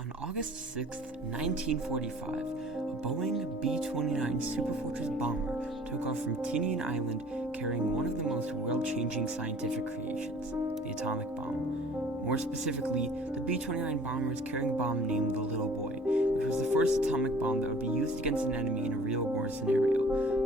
On August 6, 1945, a Boeing B-29 Superfortress bomber took off from Tinian Island carrying one of the most world-changing scientific creations, the atomic bomb. More specifically, the B-29 bomber was carrying a bomb named the Little Boy, which was the first atomic bomb that would be used against an enemy in a real war scenario.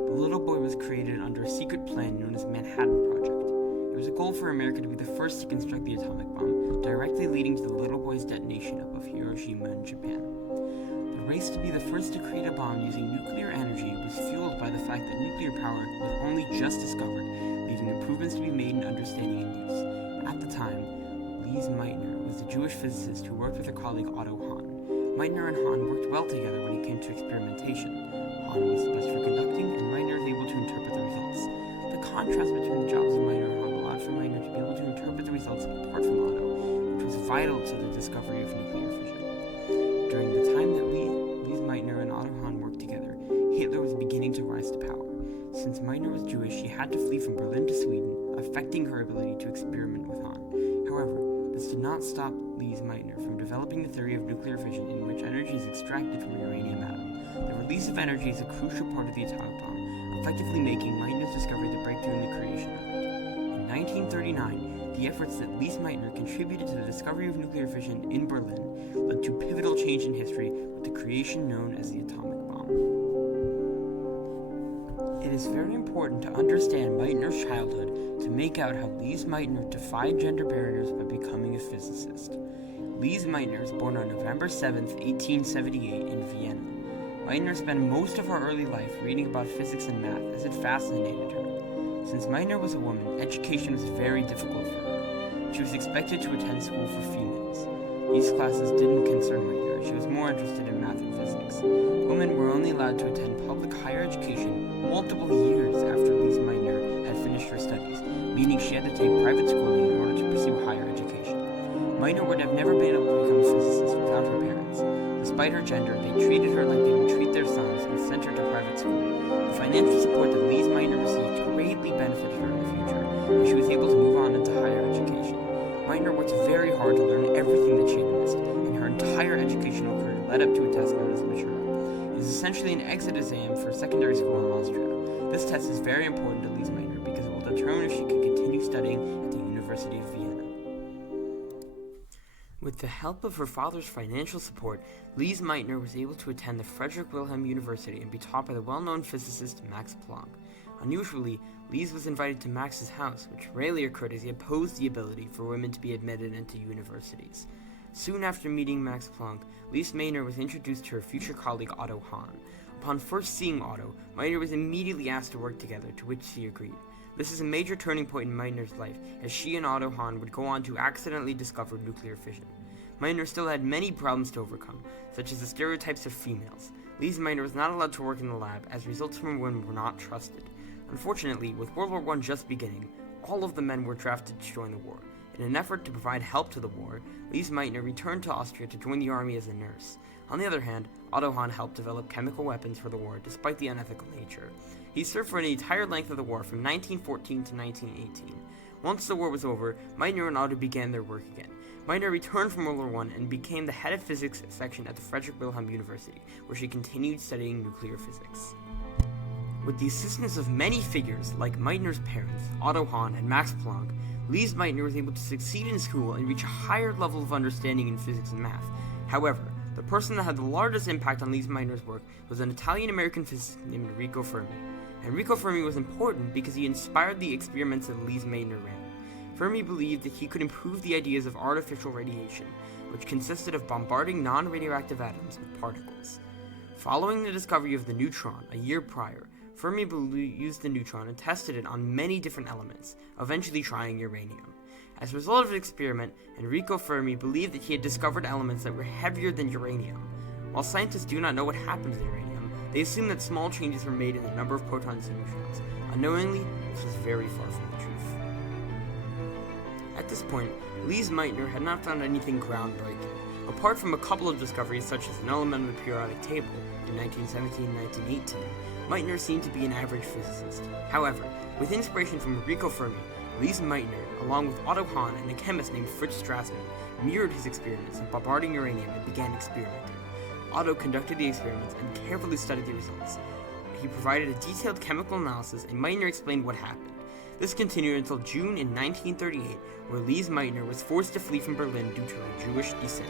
The Little Boy was created under a secret plan known as the Manhattan Project. It was a goal for America to be the first to construct the atomic bomb, directly leading to the Little Boy's detonation above Hiroshima in Japan. The race to be the first to create a bomb using nuclear energy was fueled by the fact that nuclear power was only just discovered, leaving improvements to be made in understanding and use. At the time, Lise Meitner was a Jewish physicist who worked with her colleague Otto Hahn. Meitner and Hahn worked well together when it came to experimentation. Hahn was the best for conducting, and Meitner was able to interpret the results. The contrast between the jobs of Meitner and Hahn allowed for Meitner to be able to interpret the results apart from Otto, which was vital to the discovery of nuclear fission. During the time that Lise Meitner and Otto Hahn worked together, Hitler was beginning to rise to power. Since Meitner was Jewish, she had to flee from Berlin to Sweden, affecting her ability to experiment with Hahn. However, this did not stop Lise Meitner from developing the theory of nuclear fission in which energy is extracted from a uranium atom. The release of energy is a crucial part of the atomic bomb, effectively making Meitner's discovery the breakthrough in the creation of it. In 1939, the efforts that Lise Meitner contributed to the discovery of nuclear fission in Berlin led to a pivotal change in history with the creation known as the atomic bomb. It is very important to understand Meitner's childhood to make out how Lise Meitner defied gender barriers by becoming a physicist. Lise Meitner was born on November 7, 1878 in Vienna. Meitner spent most of her early life reading about physics and math as it fascinated her. Since Meitner was a woman, education was very difficult for her. She was expected to attend school for females. These classes didn't concern Meitner, she was more interested in math and physics. Women were only allowed to attend public higher education multiple years after Lise Meitner had finished her studies, meaning she had to take private schooling in order to pursue higher education. Meitner would have never been able to become a physicist without her parents. Despite her gender, they treated her like they would treat their sons and sent her to private school. The financial support that Lise Meitner received greatly benefited her in the future, and she was able to move on into higher education. Meitner worked very hard to learn everything that she had missed, and her entire educational career led up to a test known as the Matura. It is essentially an exit exam for secondary school in Austria. This test is very important to Lise Meitner because it will determine if she can continue studying at the University of Vienna. With the help of her father's financial support, Lise Meitner was able to attend the Friedrich Wilhelm University and be taught by the well-known physicist Max Planck. Unusually, Lise was invited to Max's house, which rarely occurred as he opposed the ability for women to be admitted into universities. Soon after meeting Max Planck, Lise Meitner was introduced to her future colleague Otto Hahn. Upon first seeing Otto, Meitner was immediately asked to work together, to which she agreed. This is a major turning point in Meitner's life, as she and Otto Hahn would go on to accidentally discover nuclear fission. Meitner still had many problems to overcome, such as the stereotypes of females. Lise Meitner was not allowed to work in the lab, as results from women were not trusted. Unfortunately, with World War I just beginning, all of the men were drafted to join the war. In an effort to provide help to the war, Lise Meitner returned to Austria to join the army as a nurse. On the other hand, Otto Hahn helped develop chemical weapons for the war, despite the unethical nature. He served for the entire length of the war from 1914 to 1918. Once the war was over, Meitner and Otto began their work again. Meitner returned from World War I and became the head of physics section at the Friedrich Wilhelm University, where she continued studying nuclear physics. With the assistance of many figures like Meitner's parents, Otto Hahn, and Max Planck, Lise Meitner was able to succeed in school and reach a higher level of understanding in physics and math. However, the person that had the largest impact on Lise Meitner's work was an Italian-American physicist named Enrico Fermi. Enrico Fermi was important because he inspired the experiments that Lise Meitner ran. Fermi believed that he could improve the ideas of artificial radiation, which consisted of bombarding non-radioactive atoms with particles. Following the discovery of the neutron a year prior, Fermi used the neutron and tested it on many different elements, eventually trying uranium. As a result of the experiment, Enrico Fermi believed that he had discovered elements that were heavier than uranium. While scientists do not know what happened to the uranium, they assume that small changes were made in the number of protons and neutrons. Unknowingly, this was very far from the truth. At this point, Lise Meitner had not found anything groundbreaking. Apart from a couple of discoveries such as an element of the periodic table in 1917 and 1918, Meitner seemed to be an average physicist. However, with inspiration from Enrico Fermi, Lise Meitner, along with Otto Hahn and a chemist named Fritz Strassmann, mirrored his experiments in bombarding uranium and began experimenting. Otto conducted the experiments and carefully studied the results. He provided a detailed chemical analysis, and Meitner explained what happened. This continued until June in 1938, where Lise Meitner was forced to flee from Berlin due to her Jewish descent.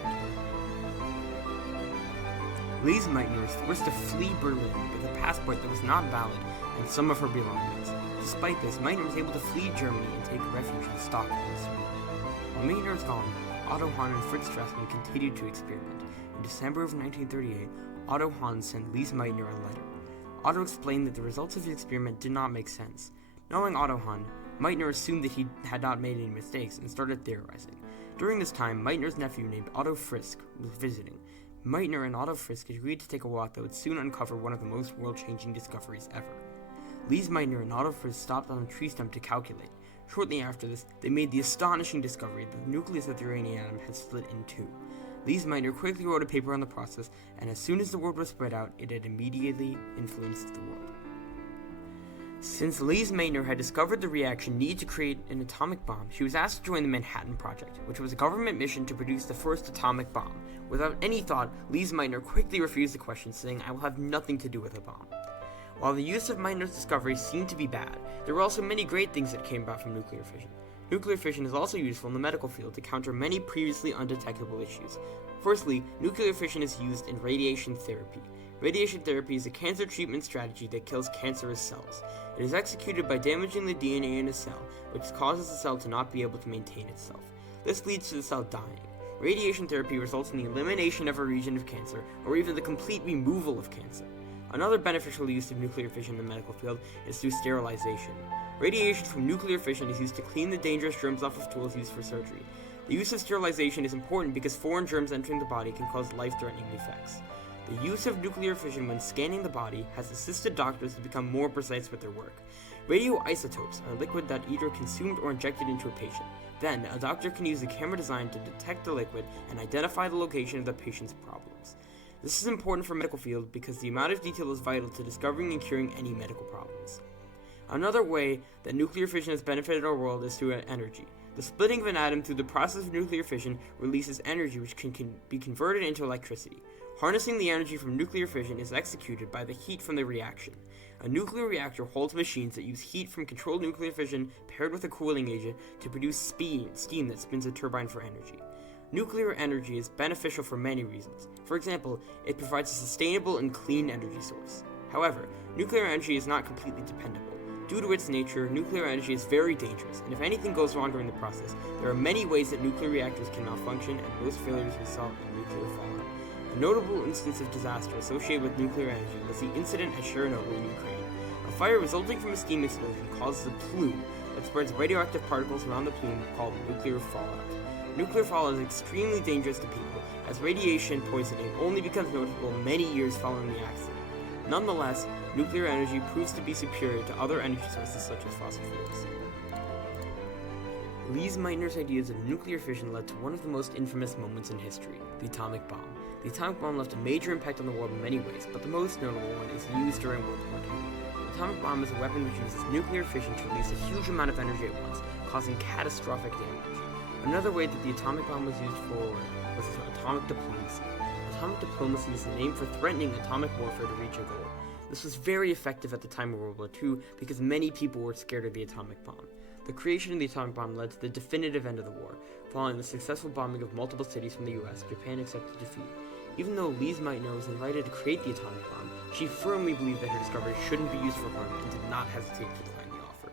Lise Meitner was forced to flee Berlin with a passport that was not valid and some of her belongings. Despite this, Meitner was able to flee Germany and take refuge in Stockholm, Sweden. While Meitner was gone, Otto Hahn and Fritz Strassmann continued to experiment. In December of 1938, Otto Hahn sent Lise Meitner a letter. Otto explained that the results of the experiment did not make sense. Knowing Otto Hahn, Meitner assumed that he had not made any mistakes and started theorizing. During this time, Meitner's nephew named Otto Frisch was visiting. Meitner and Otto Frisch agreed to take a walk that would soon uncover one of the most world-changing discoveries ever. Lise Meitner and Otto Frisch stopped on a tree stump to calculate. Shortly after this, they made the astonishing discovery that the nucleus of the uranium atom had split in two. Lise Meitner quickly wrote a paper on the process, and as soon as the word was spread out, it had immediately influenced the world. Since Lise Meitner had discovered the reaction needed to create an atomic bomb, she was asked to join the Manhattan Project, which was a government mission to produce the first atomic bomb. Without any thought, Lise Meitner quickly refused the question, saying, "I will have nothing to do with a bomb." While the use of Meitner's discovery seemed to be bad, there were also many great things that came about from nuclear fission. Nuclear fission is also useful in the medical field to counter many previously undetectable issues. Firstly, nuclear fission is used in radiation therapy. Radiation therapy is a cancer treatment strategy that kills cancerous cells. It is executed by damaging the DNA in a cell, which causes the cell to not be able to maintain itself. This leads to the cell dying. Radiation therapy results in the elimination of a region of cancer, or even the complete removal of cancer. Another beneficial use of nuclear fission in the medical field is through sterilization. Radiation from nuclear fission is used to clean the dangerous germs off of tools used for surgery. The use of sterilization is important because foreign germs entering the body can cause life-threatening effects. The use of nuclear fission when scanning the body has assisted doctors to become more precise with their work. Radioisotopes are a liquid that either consumed or injected into a patient. Then, a doctor can use a camera designed to detect the liquid and identify the location of the patient's problems. This is important for medical field because the amount of detail is vital to discovering and curing any medical problems. Another way that nuclear fission has benefited our world is through energy. The splitting of an atom through the process of nuclear fission releases energy which can be converted into electricity. Harnessing the energy from nuclear fission is executed by the heat from the reaction. A nuclear reactor holds machines that use heat from controlled nuclear fission paired with a cooling agent to produce steam that spins a turbine for energy. Nuclear energy is beneficial for many reasons. For example, it provides a sustainable and clean energy source. However, nuclear energy is not completely dependable. Due to its nature, nuclear energy is very dangerous, and if anything goes wrong during the process, there are many ways that nuclear reactors can malfunction, and most failures result in nuclear fallout. A notable instance of disaster associated with nuclear energy was the incident at Chernobyl in Ukraine. A fire resulting from a steam explosion causes a plume that spreads radioactive particles around the plume called nuclear fallout. Nuclear fallout is extremely dangerous to people, as radiation poisoning only becomes noticeable many years following the accident. Nonetheless, nuclear energy proves to be superior to other energy sources such as fossil fuels. Lise Meitner's ideas of nuclear fission led to one of the most infamous moments in history, the atomic bomb. The atomic bomb left a major impact on the world in many ways, but the most notable one is used during World War II. The atomic bomb is a weapon which uses nuclear fission to release a huge amount of energy at once, causing catastrophic damage. Another way that the atomic bomb was used for was atomic diplomacy. Atomic diplomacy is the name for threatening atomic warfare to reach a goal. This was very effective at the time of World War II because many people were scared of the atomic bomb. The creation of the atomic bomb led to the definitive end of the war. Following the successful bombing of multiple cities from the US, Japan accepted defeat. Even though Lise Meitner was invited to create the atomic bomb, she firmly believed that her discovery shouldn't be used for harm and did not hesitate to decline the offer.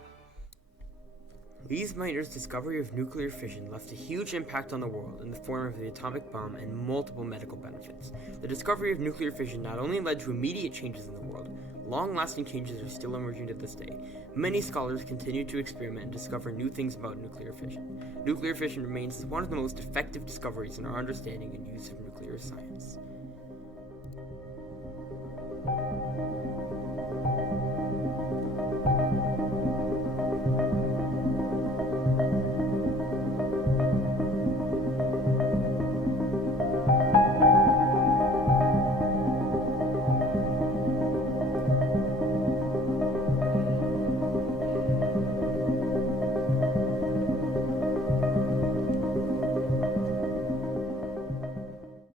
Lise Meitner's discovery of nuclear fission left a huge impact on the world in the form of the atomic bomb and multiple medical benefits. The discovery of nuclear fission not only led to immediate changes in the world, long-lasting changes are still emerging to this day. Many scholars continue to experiment and discover new things about nuclear fission. Nuclear fission remains one of the most effective discoveries in our understanding and use of nuclear science.